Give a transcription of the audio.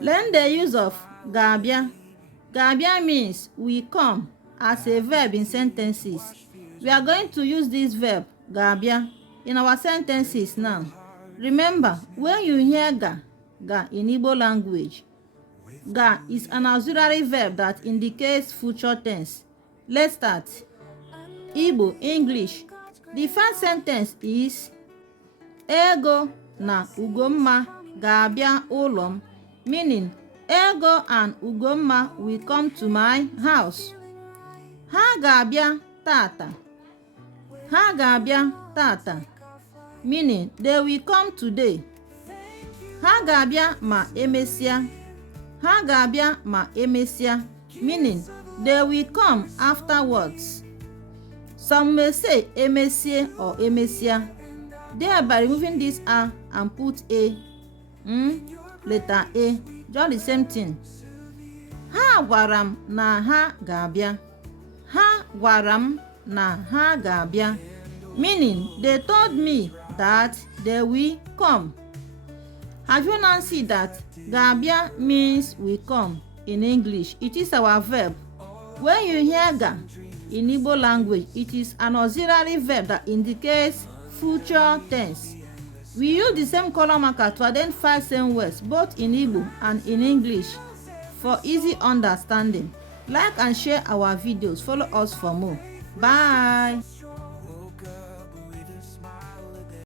Learn the use of ga-abịa. Ga-abịa means we come as a verb in sentences. We are going to use this verb ga-abịa in our sentences now. Remember, when you hear ga in Igbo language, ga is an auxiliary verb that indicates future tense. Let's start. Igbo, English. The first sentence is Ego na Ugomma ga-abịa ụlọ m, meaning Ego and Ugomma will come to my house. Ha ga-abịa tata. Ha ga-abịa tata, meaning they will come today. Ha ga-abịa ma emesịa. Ha ga-abịa ma emesịa, meaning they will come afterwards. Some may say emesie or emesịa, thereby removing this a and put a, letter a, just the same thing. Ha gwara m na ha ga-abịa. Ha gwara m na ha ga-abịa, meaning they told me that they will come. Have you now seen that ga-abịa means will come in English? It is our verb. When you hear ga in Igbo language, it is an auxiliary verb that indicates future tense. We use the same color marker to identify same words both in Igbo and in English for easy understanding. Like and share our videos. Follow us for more. Bye.